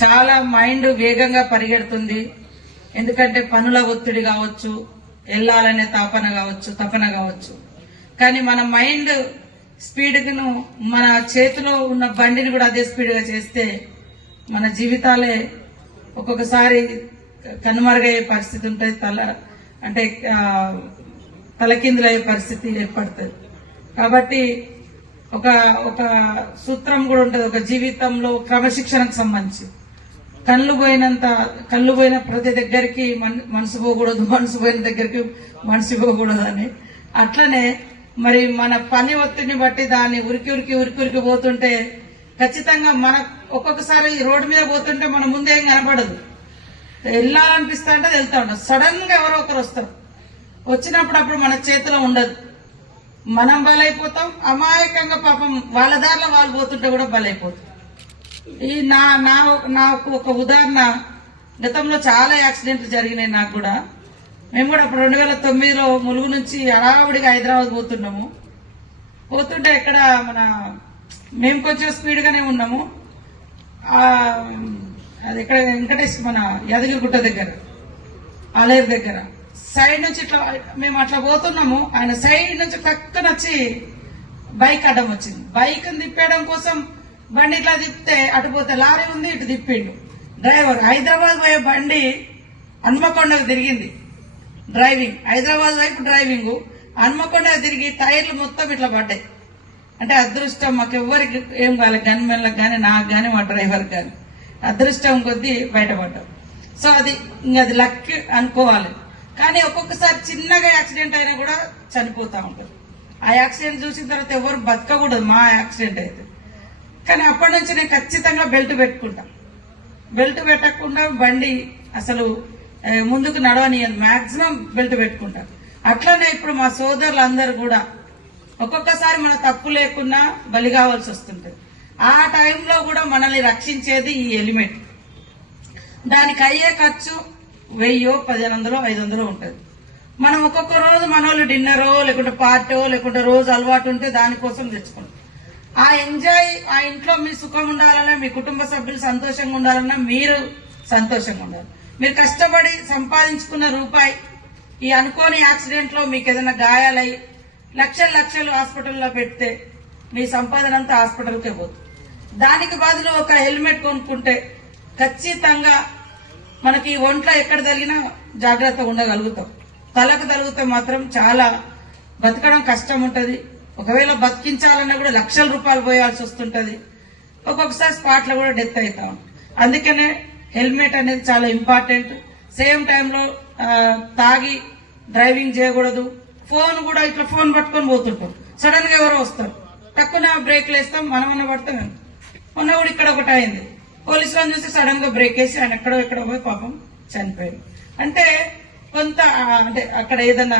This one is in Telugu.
చాలా మైండ్ వేగంగా పరిగెడుతుంది. ఎందుకంటే పనుల ఒత్తిడి కావచ్చు, వెళ్ళాలనే తపన కావచ్చు. కానీ మన మైండ్ స్పీడ్ను మన చేతిలో ఉన్న బండిని కూడా అదే స్పీడ్గా చేస్తే మన జీవితాలే ఒక్కొక్కసారి కనుమరుగయ్యే పరిస్థితి ఉంటుంది. తలకిందులయ్యే పరిస్థితి ఏర్పడుతుంది. కాబట్టి ఒక సూత్రం కూడా ఉంటుంది ఒక జీవితంలో క్రమశిక్షణకు సంబంధించి. కళ్ళు పోయిన ప్రతి దగ్గరికి మనసు పోకూడదు, మనసు పోయిన దగ్గరికి మనసు పోకూడదు అని. అట్లనే మరి మన పని ఒత్తిడిని బట్టి దాన్ని ఉరికి పోతుంటే ఖచ్చితంగా మన ఒక్కొక్కసారి రోడ్డు మీద పోతుంటే మన ముందేం కనపడదు, వెళ్ళాలనిపిస్తా అంటే వెళ్తా ఉండదు. సడన్ గా ఎవరో ఒకరు వస్తారు, వచ్చినప్పుడు అప్పుడు మన చేతిలో ఉండదు, మనం బలైపోతాం. అమాయకంగా పాపం వాళ్ళ దారిలో వాళ్ళు పోతుంటే కూడా బలైపోతాం. ఈ నాకు ఒక ఉదాహరణ, గతంలో చాలా యాక్సిడెంట్లు జరిగినాయి నాకు కూడా. మేము కూడా అప్పుడు 2009లో ములుగు నుంచి హడావుడిగా హైదరాబాద్ పోతుంటే ఇక్కడ మేము కొంచెం స్పీడ్ గానే ఉన్నాము. అది ఇక్కడ మన యాదగిరిగుట్ట దగ్గర, ఆలేరు దగ్గర సైడ్ నుంచి ఇట్లా మేము అట్లా పోతున్నాము. ఆయన సైడ్ నుంచి పక్కన వచ్చి బైక్ అడ్డం వచ్చింది. బైక్ తిప్పేయడం కోసం బండి ఇట్లా తిప్పితే అటు పోతే లారీ ఉంది, ఇటు తిప్పిండు డ్రైవర్. హైదరాబాద్ పోయే బండి హన్మకొండకు తిరిగింది డ్రైవింగ్, హైదరాబాద్ వైపు డ్రైవింగ్, హన్మకొండకు తిరిగి టైర్లు మొత్తం ఇట్లా పడ్డాయి. అంటే అదృష్టం మాకెవ్వరికి ఏం కావాలి, గన్మెన్లకు కానీ నాకు కానీ మా డ్రైవర్ కానీ అదృష్టం కొద్దీ బయటపడ్డాం. సో అది లక్ అనుకోవాలి. కానీ ఒక్కొక్కసారి చిన్నగా యాక్సిడెంట్ అయినా కూడా చనిపోతా ఉంటారు. ఆ యాక్సిడెంట్ చూసిన తర్వాత ఎవరు బతకకూడదు మా యాక్సిడెంట్ అయితే. కానీ అప్పటి నుంచి నేను ఖచ్చితంగా బెల్ట్ పెట్టుకుంటా. బెల్ట్ పెట్టకుండా బండి అసలు ముందుకు నడవనియను, మాక్సిమం బెల్ట్ పెట్టుకుంటా. అట్లానే ఇప్పుడు మా సోదరులందరూ కూడా ఒక్కొక్కసారి మన తప్పు లేకున్నా బలి కావాల్సి వస్తుంటది. ఆ టైంలో కూడా మనల్ని రక్షించేది ఈ హెల్మెట్. దానికి అయ్యే ఖర్చు 1000, 1500, 500 ఉంటుంది. మనం ఒక్కొక్క రోజు మన వాళ్ళు డిన్నరో లేకుంటే పార్టో లేకుంటే రోజు అలవాటు ఉంటే దానికోసం తెచ్చుకుంటాం. ఆ ఎంజాయ్, ఆ ఇంట్లో మీ సుఖం ఉండాలన్నా, మీ కుటుంబ సభ్యులు సంతోషంగా ఉండాలన్నా మీరు సంతోషంగా ఉండాలి. మీరు కష్టపడి సంపాదించుకున్న రూపాయి ఈ అనుకోని యాక్సిడెంట్ లో మీకు ఏదైనా గాయాలై లక్షలు హాస్పిటల్లో పెడితే మీ సంపాదన అంతా హాస్పిటల్కే పోతుంది. దానికి బదులు ఒక హెల్మెట్ కొనుక్కుంటే ఖచ్చితంగా మనకి ఒంట్లో ఎక్కడ తగిలినా జాగ్రత్తగా ఉండగలుగుతాం. తలకు తగిలితే మాత్రం చాలా బతకడం కష్టం ఉంటది. ఒకవేళ బతికించాలన్నా కూడా లక్షల రూపాయలు పోయాల్సి వస్తుంటది. ఒక్కొక్కసారి స్పాట్ లో కూడా డెత్ అవుతాం. అందుకనే హెల్మెట్ అనేది చాలా ఇంపార్టెంట్. సేమ్ టైంలో తాగి డ్రైవింగ్ చేయకూడదు. ఫోన్ కూడా ఇట్లా ఫోన్ పట్టుకొని పోతుంటాం, సడన్ గా ఎవరో వస్తారు, తక్కువ బ్రేక్లు వేస్తాం, మనమన్నా పడతాం. మొన్న కూడా ఇక్కడ ఒకటి అయింది, పోలీసులను చూసి సడన్ గా బ్రేక్ వేసి ఆయన ఎక్కడో పోయి పాపం చనిపోయాడు. అంటే కొంత అంటే అక్కడ ఏదన్నా